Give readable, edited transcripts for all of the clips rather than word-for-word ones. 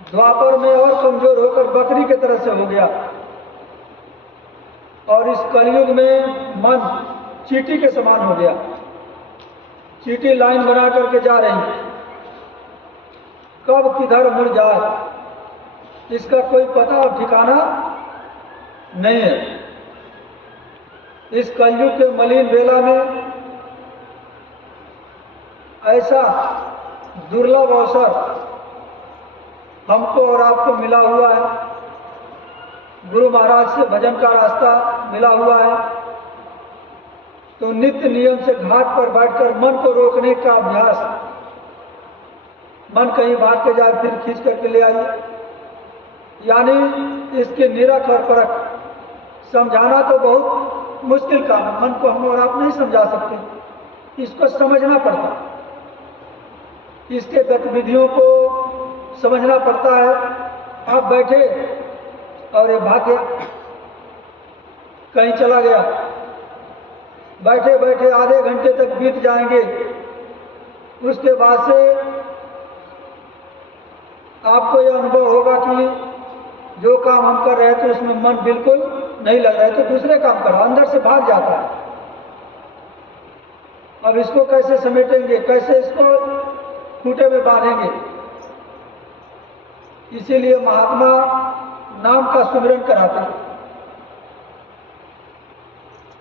द्वापर में और कमजोर होकर बकरी की तरह से हो गया, और इस कलयुग में मन चींटी के समान हो गया। चींटी लाइन बना करके जा रही, कब किधर मुड़ जाए इसका कोई पता और ठिकाना नहीं है। इस कलयुग के मलिन बेला में ऐसा दुर्लभ अवसर हमको और आपको मिला हुआ है। गुरु महाराज से भजन का रास्ता मिला हुआ है, तो नित्य नियम से घाट पर बैठकर मन को रोकने का अभ्यास, मन कहीं भाग के जाए फिर खींच करके ले आइए, यानी इसके निरख और परख। समझाना तो बहुत मुश्किल काम है, मन को हम और आप नहीं समझा सकते, इसको समझना पड़ता, इसके गतिविधियों को समझना पड़ता है। आप बैठे और ये भाग गया, कहीं चला गया, बैठे बैठे आधे घंटे तक बीत जाएंगे, उसके बाद से आपको यह अनुभव होगा कि जो काम हम कर रहे थे उसमें मन बिल्कुल नहीं लग रहा है, तो दूसरे काम करो, अंदर से भाग जाता है। अब इसको कैसे समेटेंगे, कैसे इसको खूंटे में बांधेंगे? इसीलिए महात्मा नाम का सुमिरन कराते हैं।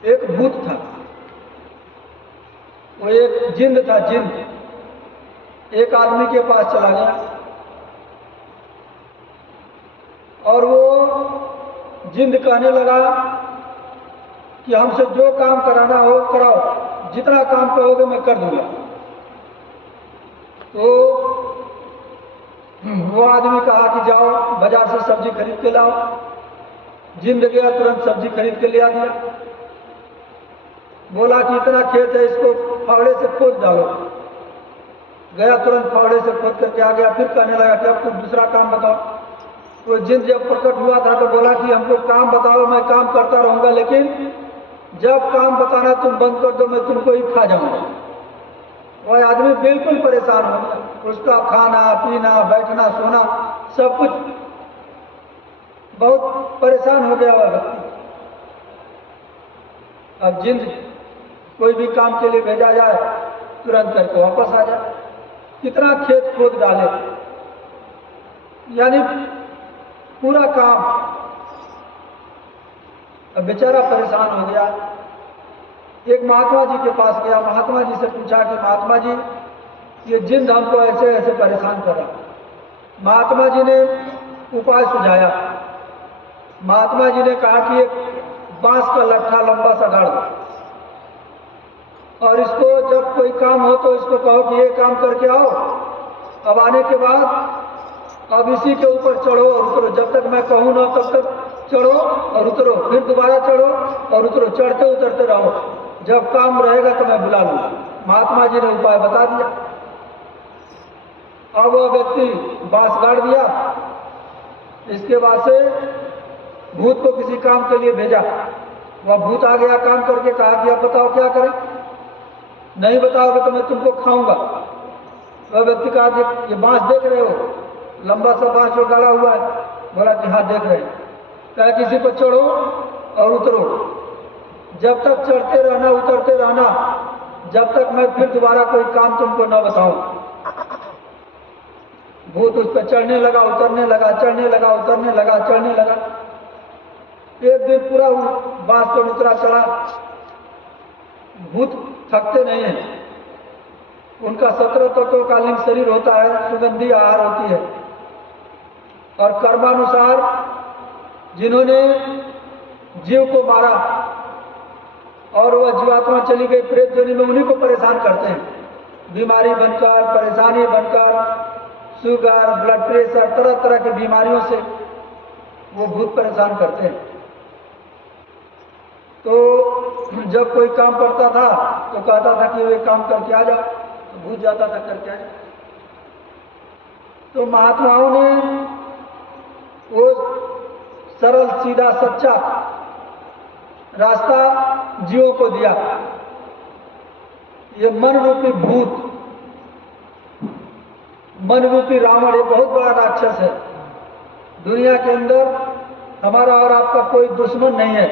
एक भूत था, वो एक जिंद था, जिंद एक आदमी के पास चला गया और वो जिंद कहने लगा कि हमसे जो काम कराना हो कराओ, जितना काम कहोगे मैं कर दूंगा। तो वो आदमी कहा कि जाओ बाजार से सब्जी खरीद के लाओ। जिंद गया, तुरंत सब्जी खरीद के ले आ दिया। बोला कि इतना खेत है, इसको फावड़े से खोद डालो। गया, तुरंत फावड़े से खोद करके आ गया। फिर कहने लगा कि अब कुछ दूसरा काम बताओ। तो जिंद जब प्रकट हुआ था तो बोला कि हमको काम बताओ, मैं काम करता रहूंगा, लेकिन जब काम बताना तुम बंद कर दो मैं तुमको ही खा जाऊंगा। वह आदमी बिल्कुल परेशान हो गया, उसका खाना पीना बैठना सोना सब कुछ, बहुत परेशान हो गया वह व्यक्ति। अब जिंद कोई भी काम के लिए भेजा जाए तुरंत करके वापस आ जाए, कितना खेत खोद डाले, यानी पूरा काम। अब बेचारा परेशान हो गया। एक महात्मा जी के पास गया, महात्मा जी से पूछा कि महात्मा जी ये जिंद हमको ऐसे ऐसे परेशान कर रहा। महात्मा जी ने उपाय सुझाया। महात्मा जी ने कहा कि एक बांस का लट्ठा लंबा सा गाड़ दो और इसको जब कोई काम हो तो इसको कहो कि ये काम करके आओ। अब आने के बाद अब इसी के ऊपर चढ़ो और उतरो, जब तक मैं कहूँ ना तब तक चढ़ो और उतरो, फिर दोबारा चढ़ो और उतरो, चढ़ते उतरते रहो, जब काम रहेगा तो मैं बुला लूँगा। महात्मा जी ने उपाय बता दिया। अब वह व्यक्ति बांस गाड़ दिया। इसके बाद से भूत को किसी काम के लिए भेजा। वह भूत आ गया, काम करके कहा कि अब बताओ क्या करें, नहीं बताओगे तो मैं तुमको खाऊंगा। वह व्यक्ति कहा ये बांस देख रहे हो, लंबा सा बांस जो गाड़ा हुआ है? बोला कि हाँ देख रहे हैं। कहा किसी पर चढ़ो और उतरो, जब तक चढ़ते रहना उतरते रहना, जब तक मैं फिर दोबारा कोई काम तुमको न बताऊं। भूत उस पर चढ़ने लगा, उतरने लगा, चढ़ने लगा, उतरने लगा, चढ़ने लगा। एक दिन पूरा बांस पर उतरा चढ़ा। भूत थकते नहीं हैं, उनका 17 तत्वों का लिंग शरीर होता है, सुगंधी आहार होती है, और कर्मानुसार जिन्होंने जीव को मारा और वह जीवात्मा चली गई प्रेत योनि में, उन्हीं को परेशान करते हैं। बीमारी बनकर, परेशानी बनकर, शुगर, ब्लड प्रेशर, तरह तरह की बीमारियों से वो भूत परेशान करते हैं। तो जब कोई काम पड़ता था तो कहता था कि वे काम करके आ जाओ, तो भूत जाता था करके आ जाओ। तो महात्माओं ने वो सरल सीधा सच्चा रास्ता जीवों को दिया। ये मन रूपी भूत मन रूपी रावण एक बहुत बड़ा राक्षस है। दुनिया के अंदर हमारा और आपका कोई दुश्मन नहीं है,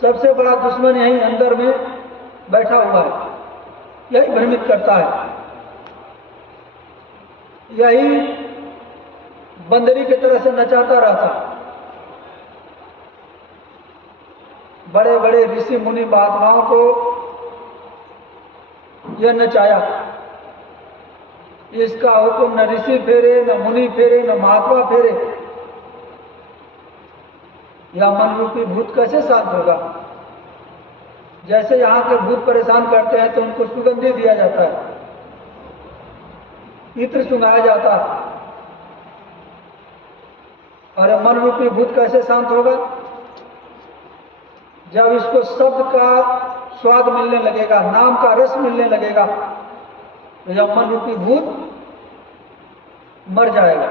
सबसे बड़ा दुश्मन यही अंदर में बैठा हुआ है, यही भ्रमित करता है, यही बंदरी की तरह से नचाता रहता। बड़े बड़े ऋषि मुनि महात्माओं को यह नचाया, इसका हुक्म न ऋषि फेरे, न मुनि फेरे, न महात्मा फेरे। यह मन रूपी भूत कैसे शांत होगा? जैसे यहाँ के भूत परेशान करते हैं तो उनको सुगंधी दिया जाता है, इत्र सुनाया जाता है, और मन रूपी भूत कैसे शांत होगा? जब इसको शब्द का स्वाद मिलने लगेगा, नाम का रस मिलने लगेगा, तो यह मन रूपी भूत मर जाएगा।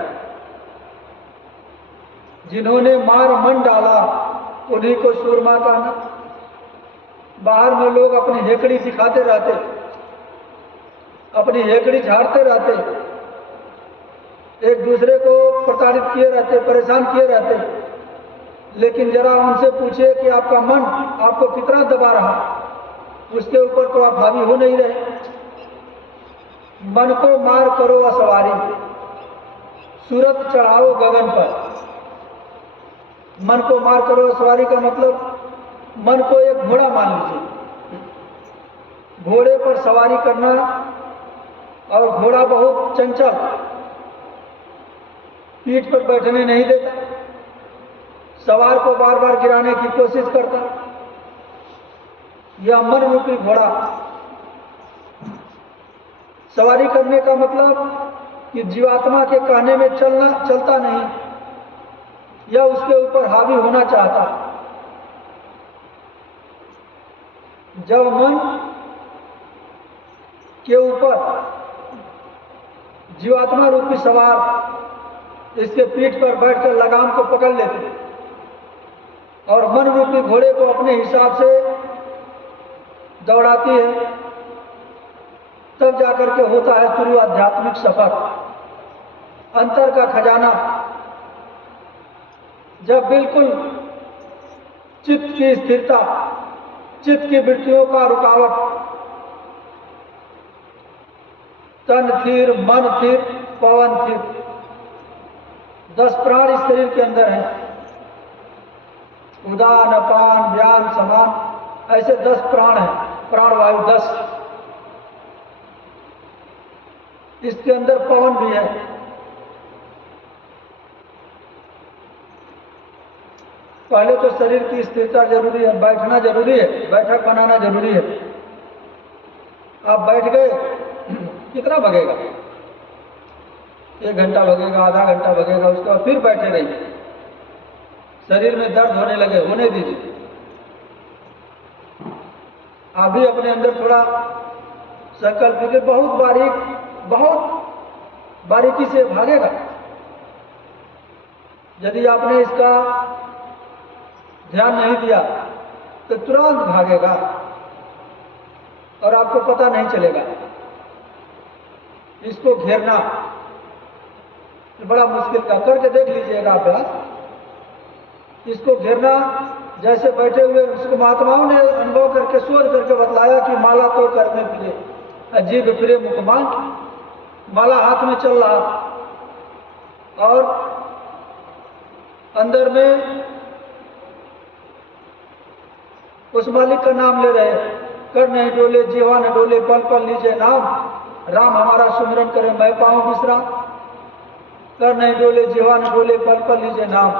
जिन्होंने मार मन डाला उन्हीं को सूरमा कहना। बाहर में लोग अपनी हेकड़ी दिखाते रहते, अपनी हेकड़ी झाड़ते रहते, एक दूसरे को प्रताड़ित किए रहते, परेशान किए रहते, लेकिन जरा उनसे पूछिए कि आपका मन आपको कितना दबा रहा, उसके ऊपर तो आप हावी हो नहीं रहे। मन को मार करो असवारी, सूरत चढ़ाओ गगन पर। मन को मार करो असवारी का मतलब मन को एक घोड़ा मान लीजिए, घोड़े पर सवारी करना, और घोड़ा बहुत चंचल, पीठ पर बैठने नहीं देता, सवार को बार बार गिराने की कोशिश करता। यह मन रूपी घोड़ा। सवारी करने का मतलब कि जीवात्मा के कहने में चलता नहीं, यह उसके ऊपर हावी होना चाहता। जब मन के ऊपर जीवात्मा रूपी सवार इसके पीठ पर बैठकर लगाम को पकड़ लेते और मन रूपी घोड़े को अपने हिसाब से दौड़ाती है, तब जाकर के होता है शुरू आध्यात्मिक सफर, अंतर का खजाना। जब बिल्कुल चित्त की स्थिरता, चित्त की वृत्तियों का रुकावट, तन स्थिर, मन स्थिर, पवन स्थिर, 10 प्राण इस शरीर के अंदर हैं। उदान, अपान, व्यान, समान, ऐसे 10 प्राण हैं, प्राणवायु 10। इसके अंदर पवन भी है। पहले तो शरीर की स्थिरता जरूरी है, बैठना जरूरी है, बैठक बनाना जरूरी है। आप बैठ गए, कितना भगेगा? 1 घंटा भगेगा, आधा घंटा भगेगा, उसके बाद फिर बैठे रहिए। शरीर में दर्द होने लगे, होने दीजिए। आप भी अपने अंदर थोड़ा संकल्प कीजिए, बहुत बारीकी से भागेगा। यदि आपने इसका ध्यान नहीं दिया तो तुरंत भागेगा और आपको पता नहीं चलेगा। इसको घेरना बड़ा मुश्किल का, करके देख लीजिएगा अभ्यास। इसको घेरना, जैसे बैठे हुए, उसको महात्माओं ने अनुभव करके शोध करके बतलाया कि माला तो कर में फिरे, अजीब फिरे मुखमान। माला हाथ में चल रहा और अंदर में उस मालिक का नाम ले रहे। कर नहीं डोले, जीवा न डोले, पल पल लीजिए नाम, राम हमारा सुमिरन करे मैं पाऊं विश्राम। कर नहीं डोले, जीवा न डोले, पल पल लीजिए नाम।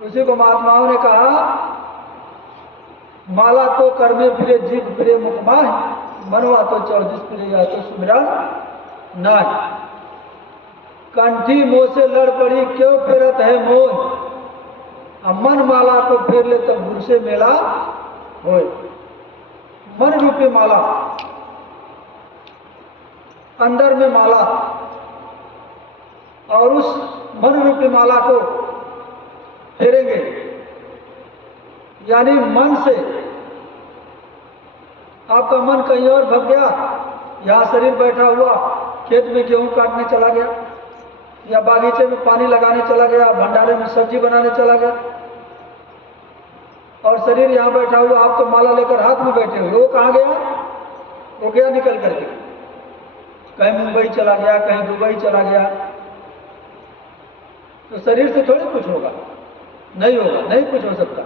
उसी को महात्माओं ने कहा, माला तो कर में फिरे, जीव फिरे मुखमाह, मनवा तो 24 फिरे, या तो सुमिरन नाय। कंठी मोह से लड़ पड़ी, क्यों फेरत है मोह, अब मन माला को फेर ले तब गुरु से मेला होए। मन रूपी माला, अंदर में माला, और उस मन रूपी माला को फेरेंगे, यानी मन से आपका मन कहीं और भग गया, यहां शरीर बैठा हुआ, खेत में गेहूं काटने चला गया, या बागीचे में पानी लगाने चला गया, भंडारे में सब्जी बनाने चला गया, और शरीर यहाँ बैठा हुआ, आप तो माला लेकर हाथ में बैठे हुए, वो कहाँ गया? वो गया निकल करके, कहीं मुंबई चला गया, कहीं दुबई चला गया। तो शरीर से थोड़ी कुछ होगा, नहीं होगा, नहीं कुछ हो सकता।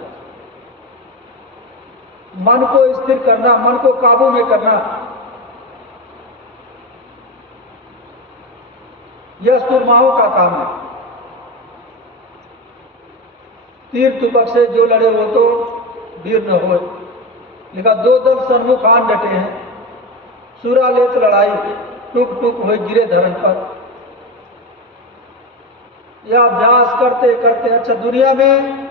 मन को स्थिर करना, मन को काबू में करना, यह सुरमाओं का काम है। तीर तुपक से जो लड़े वो तो वीर न होए। लिखा, दो दल सन्मुख आन डटे हैं, सुरा लेत लड़ाई, टुक टुक हो गिरे धरन पर। यह अभ्यास करते करते, अच्छा दुनिया में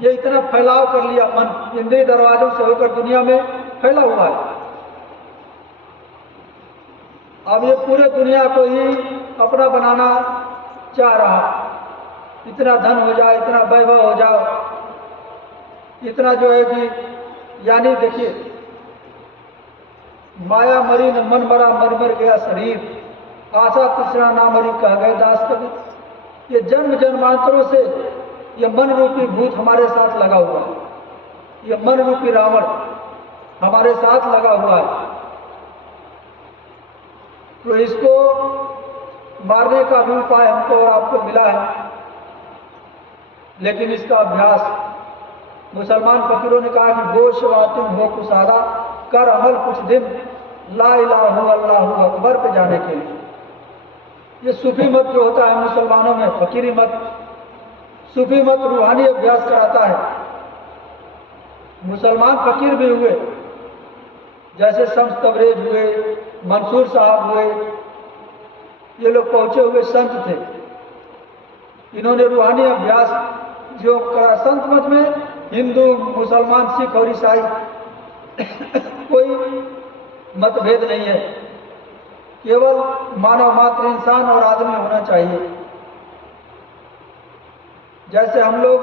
ये इतना फैलाव कर लिया, मन इंद्रिय दरवाजों से होकर दुनिया में फैला हुआ है। अब ये पूरे दुनिया को ही अपना बनाना चाह रहा, इतना धन हो जाए, इतना वैभव हो जाए, इतना जो है कि, यानी देखिए, माया मरी न मन मरा, मर मर गया शरीर, आशा तृष्णा ना मरी, कह गए दास कबीर। ये जन्म जन्मांतरों से ये मन रूपी भूत हमारे साथ लगा हुआ है, ये मन रूपी रावण हमारे साथ लगा हुआ है। तो इसको मारने का भी उपाय हमको और आपको मिला है, लेकिन इसका अभ्यास मुसलमान फकीरों ने कहा कि गोश वातिम हो कुसारा, कर अमल कुछ दिन, ला इलाहा अल्लाहु अकबर पे जाने के लिए। ये सूफी मत जो होता है मुसलमानों में, फकीरी मत, सूफी मत रूहानी अभ्यास कराता है। मुसलमान फकीर भी हुए, जैसे शम्स तबरेज हुए, मंसूर साहब हुए, ये लोग पहुंचे हुए संत थे। इन्होंने रूहानी अभ्यास जो करा, संत मत में हिंदू, मुसलमान, सिख और ईसाई कोई मतभेद नहीं है, केवल मानव मात्र इंसान और आदमी होना चाहिए। जैसे हम लोग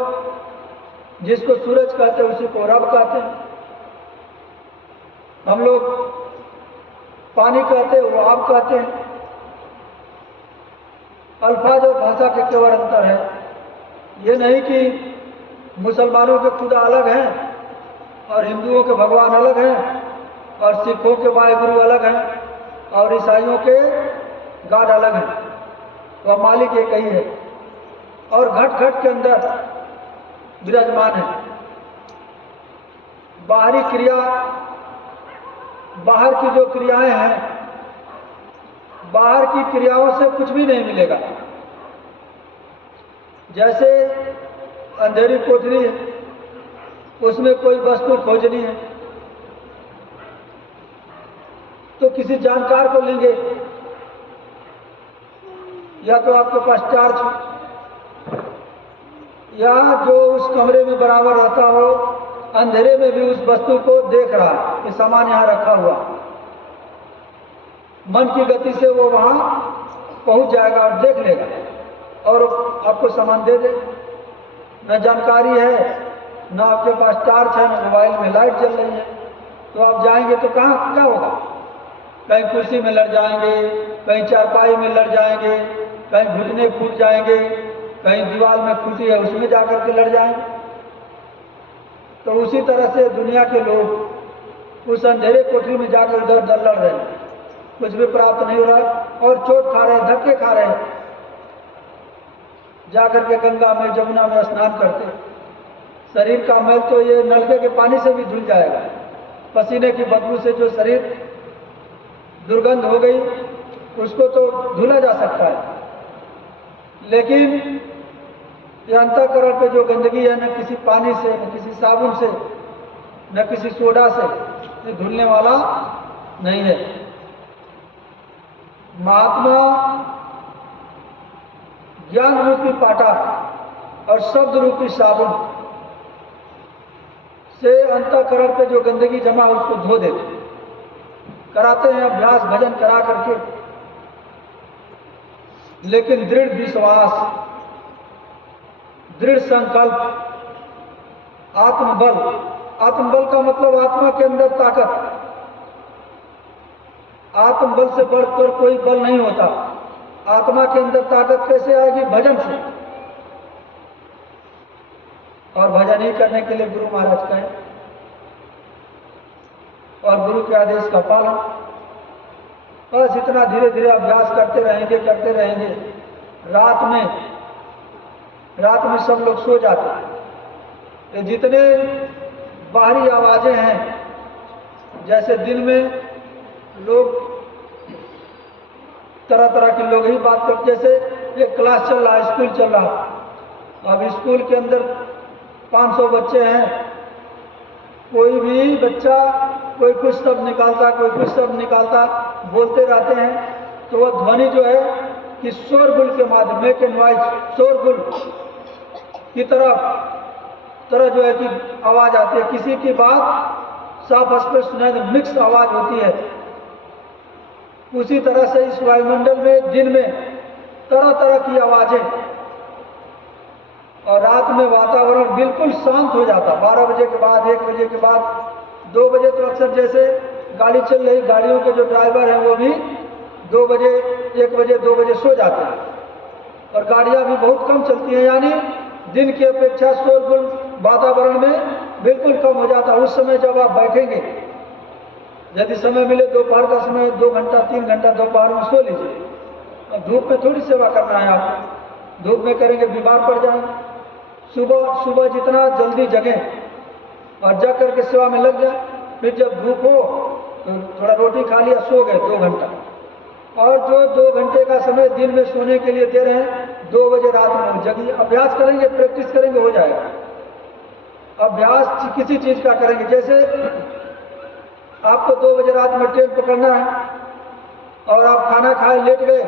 जिसको सूरज कहते हैं उसी को रब कहते हैं, हम लोग पानी कहते हैं वो आप कहते हैं। अल्फाज और भाषा के केवल अंतर है, ये नहीं कि मुसलमानों के खुदा अलग हैं और हिंदुओं के भगवान अलग हैं और सिखों के वाहेगुरु अलग हैं और ईसाइयों के गॉड अलग हैं। वह मालिक एक ही है और घट घट के अंदर विराजमान है। बाहरी क्रिया, बाहर की जो क्रियाएं हैं, बाहर की क्रियाओं से कुछ भी नहीं मिलेगा। जैसे अंधेरी कोठरी है, उसमें कोई वस्तु खोजनी है तो किसी जानकार को लेंगे, या तो आपके पास टार्च, या जो उस कमरे में बराबर रहता हो अंधेरे में भी उस वस्तु को देख रहा है कि सामान यहाँ रखा हुआ, मन की गति से वो वहां पहुंच जाएगा और देख लेगा और आपको सामान दे दे। न जानकारी है, न आपके पास टार्च है, न मोबाइल में लाइट जल रही है, तो आप जाएंगे तो कहाँ क्या होगा? कहीं कुर्सी में लड़ जाएंगे, कहीं चारपाई में लड़ जाएंगे, कहीं घुटने फूट जाएंगे, कहीं दीवार में फूटी है उसमें जाकर के लड़ जाएंगे। तो उसी तरह से दुनिया के लोग उस अंधेरे कोठरी में जाकर उधर उधर लड़ रहे हैं, कुछ भी प्राप्त नहीं हो रहा और चोट खा रहे हैं, धक्के खा रहे हैं। जाकर के गंगा में, जमुना में स्नान करते, शरीर का मैल तो ये नलके के पानी से भी धुल जाएगा। पसीने की बदबू से जो शरीर दुर्गंध हो गई उसको तो धुला जा सकता है, लेकिन ये अंतःकरण पे जो गंदगी है, न किसी पानी से, न किसी साबुन से, न किसी सोडा से ये धुलने वाला नहीं है। महात्मा ज्ञान रूपी पाटा और शब्द रूपी साबुन से अंतःकरण पे जो गंदगी जमा उसको धो देते, कराते हैं अभ्यास भजन करा करके। लेकिन दृढ़ विश्वास, दृढ़ संकल्प, आत्मबल, आत्मबल का मतलब आत्मा के अंदर ताकत, आत्म बल से बढ़कर कोई बल नहीं होता। आत्मा के अंदर ताकत कैसे आएगी? भजन से। और भजन ही करने के लिए गुरु महाराज कहें और गुरु के आदेश का पालन। बस इतना धीरे धीरे अभ्यास करते रहेंगे। रात में सब लोग सो जाते हैं। ये जितने बाहरी आवाजें हैं, जैसे दिन में लोग तरह तरह के लोग ही बात करते, जैसे एक क्लास चल रहा है, स्कूल चल रहा, अब स्कूल के अंदर 500 बच्चे हैं, कोई भी बच्चा कोई कुछ शब्द निकालता, कोई कुछ शब्द निकालता, बोलते रहते हैं, तो वह ध्वनि जो है कि शोरगुल के माध्यम, मेक एंड नॉइज, शोरगुल की तरह जो है कि आवाज आती है। किसी की बात साफ स्पष्ट सुनाई दे, मिक्स आवाज होती है। उसी तरह से इस वायुमंडल में दिन में तरह तरह की आवाजें, और रात में वातावरण बिल्कुल शांत हो जाता। 12 बजे के बाद, 1 बजे के बाद, 2 बजे तो अक्सर जैसे गाड़ी चल रही, गाड़ियों के जो ड्राइवर हैं वो भी 2 बजे, 1 बजे, 2 बजे सो जाते हैं, और गाड़ियां भी बहुत कम चलती हैं। यानी दिन की अपेक्षा शोरगुल वातावरण में बिल्कुल कम हो जाता। उस समय जब आप बैठेंगे, यदि समय मिले दोपहर का समय 2 घंटा 3 घंटा दोपहर में सो लीजिए। अब धूप में थोड़ी सेवा करना है आपको, धूप में करेंगे बीमार पड़ जाएंगे। सुबह जितना जल्दी जगें और जग करके सेवा में लग जाए। फिर जब धूप हो तो थोड़ा रोटी खा लिया, सो गए 2 घंटा। और जो 2 घंटे का समय दिन में सोने के लिए दे रहे हैं, 2 बजे रात में जगिए। अभ्यास करेंगे, प्रैक्टिस करेंगे, हो जाएगा। अभ्यास किसी चीज का करेंगे, जैसे आपको 2 बजे रात में ट्रेन पकड़ना है और आप खाना खाए लेट गए,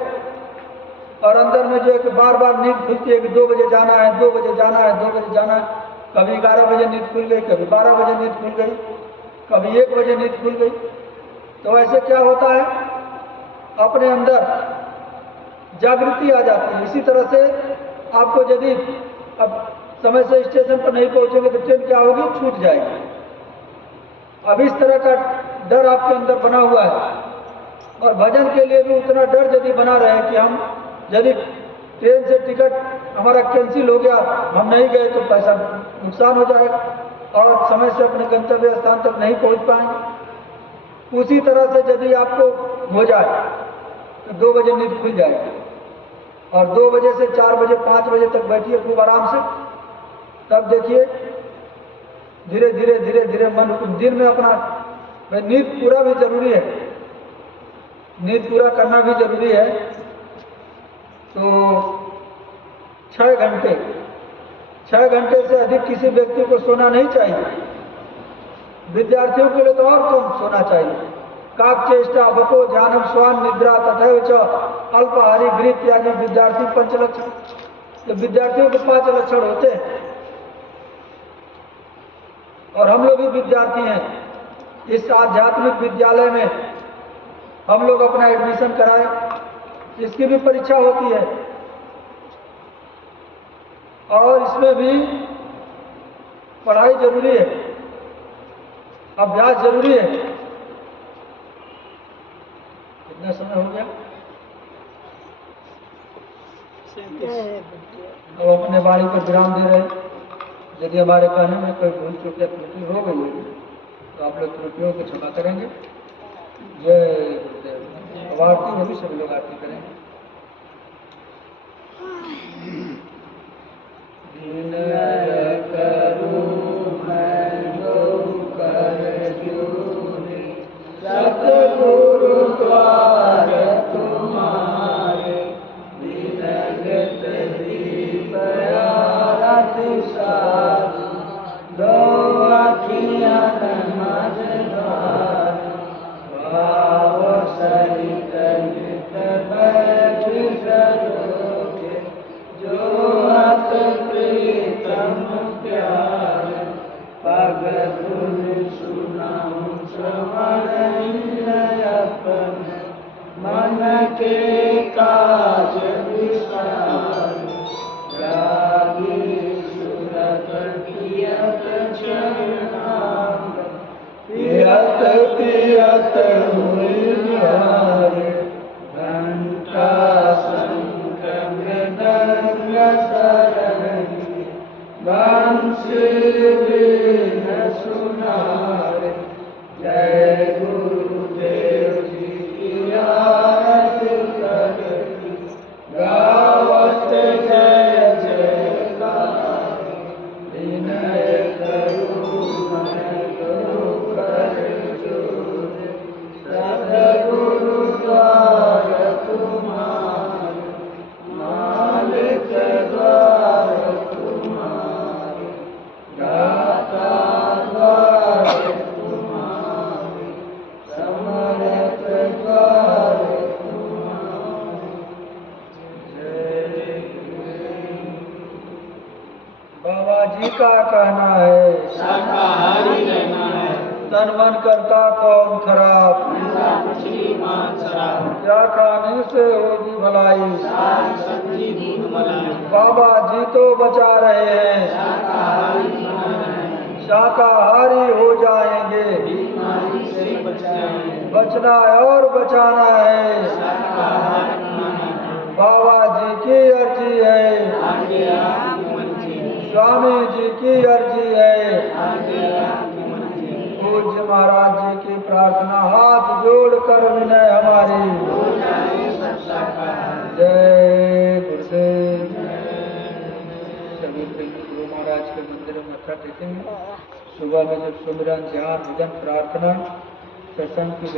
और अंदर में जो है कि बार बार नींद खुलती है कि 2 बजे जाना है, 2 बजे जाना है, 2 बजे जाना है। कभी 11 बजे नींद खुल गई, कभी 12 बजे नींद खुल गई, कभी 1 बजे नींद खुल गई। तो ऐसे क्या होता है, अपने अंदर जागृति आ जाती है। इसी तरह से आपको यदि अब समय से स्टेशन पर नहीं पहुंचेंगे तो ट्रेन क्या होगी? छूट जाएगी। अब इस तरह का डर आपके अंदर बना हुआ है। और भजन के लिए भी उतना डर यदि बना रहे कि हम यदि ट्रेन से टिकट हमारा कैंसिल हो गया, हम नहीं गए तो पैसा नुकसान हो जाएगा और समय से अपने गंतव्य स्थान तक नहीं पहुंच पाएंगे। उसी तरह से यदि आपको हो जाए तो 2 बजे नींद खुल जाएगी, और 2 बजे से 4 बजे 5 बजे तक बैठिए खूब आराम से। तब देखिए धीरे धीरे मन दिन में अपना नींद पूरा भी जरूरी है, नींद पूरा करना भी जरूरी है। तो 6 घंटे से अधिक किसी व्यक्ति को सोना नहीं चाहिए। विद्यार्थियों के लिए तो और कम सोना चाहिए। काकचेष्टा बको ध्यानम स्वान निद्रा तथैव च अल्पाहारी गृह त्यागी विद्यार्थी 5 लक्षण। तो विद्यार्थियों के 5 लक्षण होते हैं, और हम लोग भी विद्यार्थी हैं। इस आध्यात्मिक विद्यालय में हम लोग अपना एडमिशन कराए, इसकी भी परीक्षा होती है, और इसमें भी पढ़ाई जरूरी है, अभ्यास जरूरी है। कितना समय हो गया? अब अपने बाणी पर विराम दे रहे हैं। यदि हमारे कहने में कोई भूल चूक या त्रुटि हो गई है तो आप लोग त्रुटियों को क्षमा करेंगे। जय गुरुदेव। अब आरती होगी, सभी लोग आरती करेंगे। सतगुरु द्वार तुम्हारे विनगत दीप आरती साधु, दो अखियाँ मझधार भाव सहित नित सरणी बंसी बिन सुनारे। जय गुरुदेव जी की आरती करती गावत जय जयकार। विनय करूं मैं गुरु कर जोर सतगुरु द्वार तुम्हारे। मालिक द्वार तुम्हारे दाता द्वार तुम्हारे समर्थ द्वार तुम्हारे। जय बाबा जी का कहना है शाकाहारी रहना है। तन मन करता कौन खराब, मछली मांस शराब क्या खाने से होगी भलाई। साग सब्जी दूध मलाई। बाबा जी तो बचा रहे हैं, शाकाहारी बना है। शाकाहारी हो जाएंगे। बीमारी से बच जाएं। बचना और बचाना है, शाकाहारी बना है। बाबा जी की अर्जी है, आगे आपकी मर्जी। स्वामी जी की अर्जी है। आगे आपकी मर्जी। पूज्य महाराज जी की प्रार्थना हाथ जोड़कर विनय हमारी। हो जाए सब शाकाहारी। जय गुरुदेव। सभी प्रेमी गुरु महाराज के मंदिर में मत्था टेकेंगे। सुबह में जब सुमिरन ध्यान भजन प्रार्थना सत्संग की